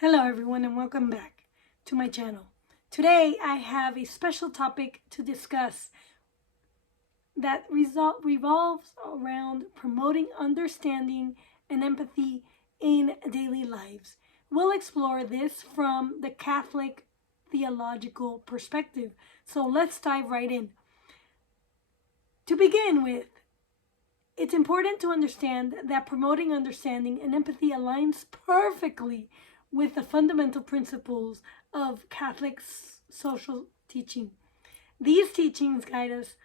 Hello everyone and welcome back to my channel. Today I have a special topic to discuss that revolves around promoting understanding and empathy in daily lives. We'll explore this from the Catholic theological perspective. So let's dive right in. To begin with, it's important to understand that promoting understanding and empathy aligns perfectly with the fundamental principles of Catholic social teaching. These teachings guide us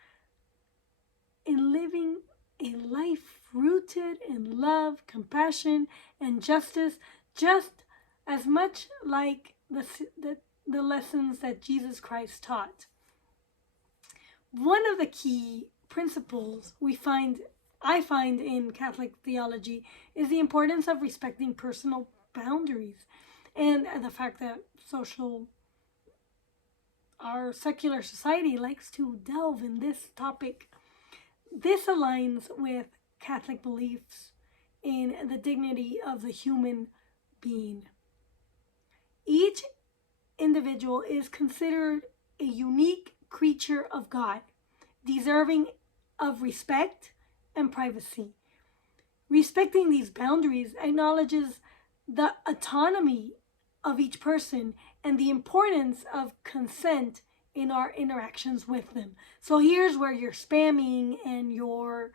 in living a life rooted in love, compassion, and justice, just as much like the lessons that Jesus Christ taught. One of the key principles I find in Catholic theology is the importance of respecting personal boundaries and the fact that our secular society likes to delve in this topic. This aligns with Catholic beliefs in the dignity of the human being. Each individual is considered a unique creature of God, deserving of respect and privacy. Respecting these boundaries acknowledges the autonomy of each person and the importance of consent in our interactions with them. So here's where your spamming and your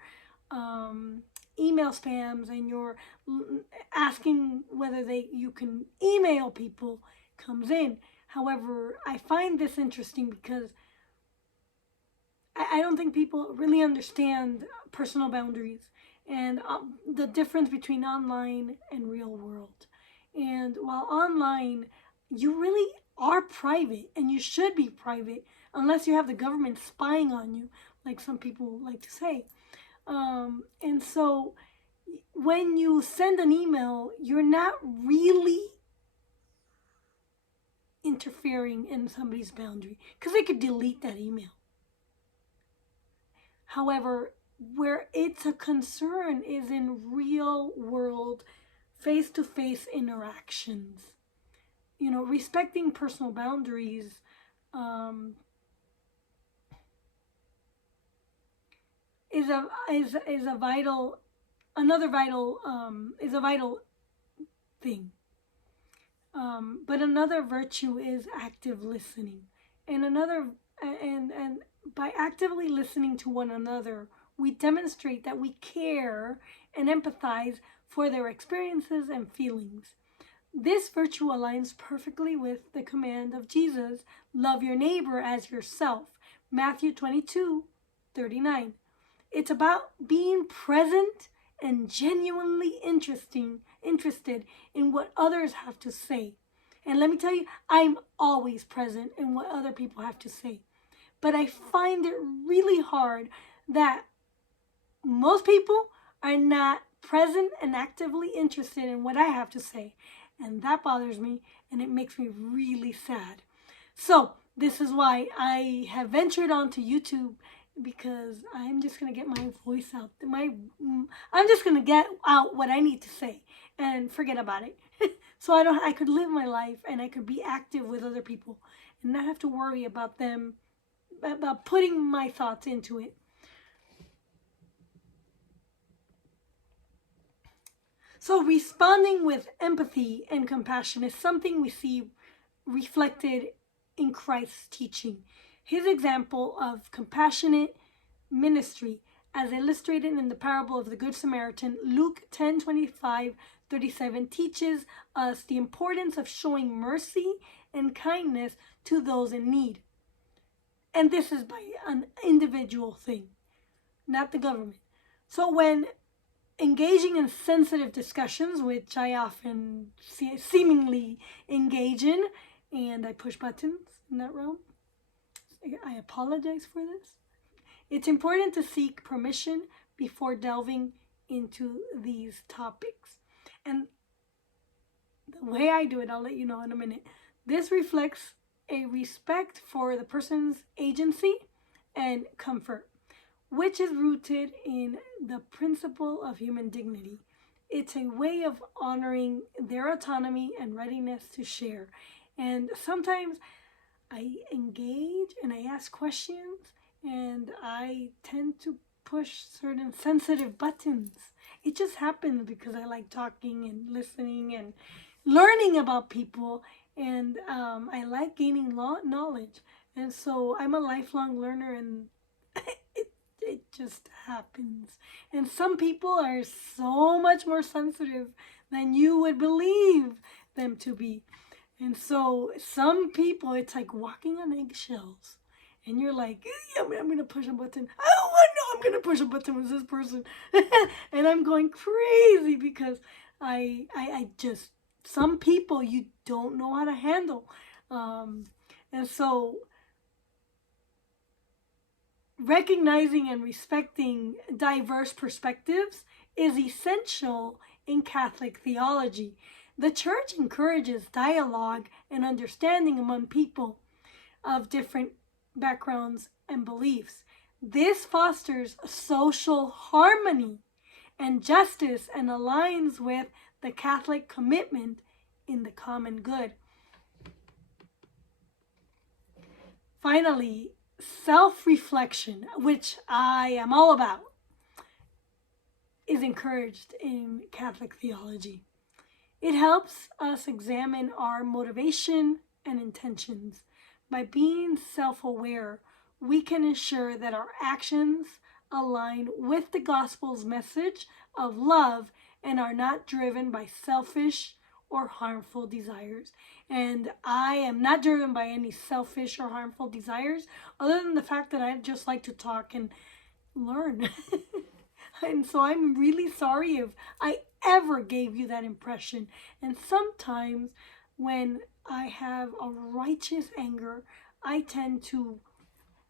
email spams and your asking whether you can email people comes in. However, I find this interesting because I don't think people really understand personal boundaries and the difference between online and real world. And while online, you really are private, and you should be private unless you have the government spying on you, like some people like to say. And so when you send an email, you're not really interfering in somebody's boundary because they could delete that email. However, where it's a concern is in real world, face-to-face interactions. You know, respecting personal boundaries is a vital thing. But another virtue is active listening, and by actively listening to one another, we demonstrate that we care and empathize for their experiences and feelings. This virtue aligns perfectly with the command of Jesus, love your neighbor as yourself, Matthew 22:39. It's about being present and genuinely interested in what others have to say. And let me tell you, I'm always present in what other people have to say. But I find it really hard that most people are not present and actively interested in what I have to say. And that bothers me, and it makes me really sad. So this is why I have ventured onto YouTube, because I'm just going to get my voice out. I'm just going to get out what I need to say and forget about it. So I could live my life and I could be active with other people and not have to worry about them, about putting my thoughts into it. So responding with empathy and compassion is something we see reflected in Christ's teaching. His example of compassionate ministry, as illustrated in the parable of the Good Samaritan, Luke 10:25-37, teaches us the importance of showing mercy and kindness to those in need. And this is by an individual thing, not the government. So when engaging in sensitive discussions, which I often seemingly engage in, and I push buttons in that realm, I apologize for this. It's important to seek permission before delving into these topics. And the way I do it, I'll let you know in a minute. This reflects a respect for the person's agency and comfort, which is rooted in the principle of human dignity. It's a way of honoring their autonomy and readiness to share. And sometimes I engage and I ask questions, and I tend to push certain sensitive buttons. It just happens because I like talking and listening and learning about people, and I like gaining knowledge. And so I'm a lifelong learner, and it just happens. And some people are so much more sensitive than you would believe them to be. And so some people, it's like walking on eggshells. And you're like, yeah, I'm going to push a button. Oh, no, I'm going to push a button with this person. And I'm going crazy because I just, some people you don't know how to handle. And so recognizing and respecting diverse perspectives is essential in Catholic theology. The Church encourages dialogue and understanding among people of different backgrounds and beliefs. This fosters social harmony and justice and aligns with the Catholic commitment in the common good. Finally, self-reflection, which I am all about, is encouraged in Catholic theology. It helps us examine our motivation and intentions. By being self-aware, we can ensure that our actions align with the gospel's message of love and are not driven by selfish or harmful desires. And I am not driven by any selfish or harmful desires, other than the fact that I just like to talk and learn. And so I'm really sorry if I ever gave you that impression. And sometimes when I have a righteous anger, I tend to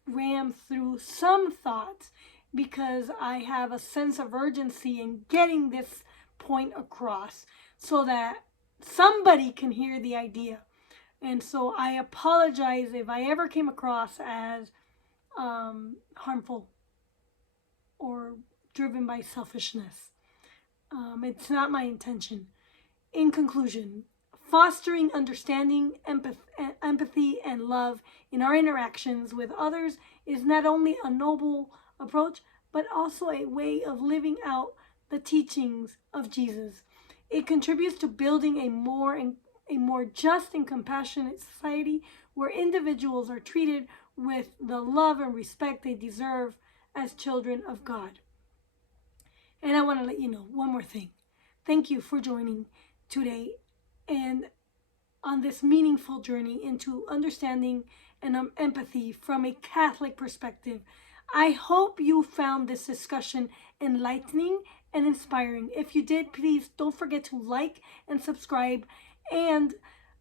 ram through some thoughts because I have a sense of urgency in getting this point across so that somebody can hear the idea. And so I apologize if I ever came across as harmful or driven by selfishness. It's not my intention. In conclusion, fostering understanding, empathy, and love in our interactions with others is not only a noble approach, but also a way of living out the teachings of Jesus. It contributes to building a more just and compassionate society where individuals are treated with the love and respect they deserve as children of God. And I want to let you know one more thing. Thank you for joining today and on this meaningful journey into understanding and empathy from a Catholic perspective. I hope you found this discussion enlightening and inspiring. If you did, please don't forget to like and subscribe and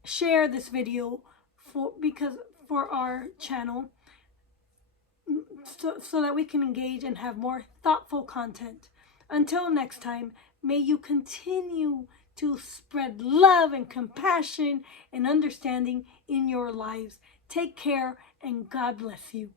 share this video for our channel so that we can engage and have more thoughtful content. Until next time, may you continue to spread love and compassion and understanding in your lives. Take care and God bless you.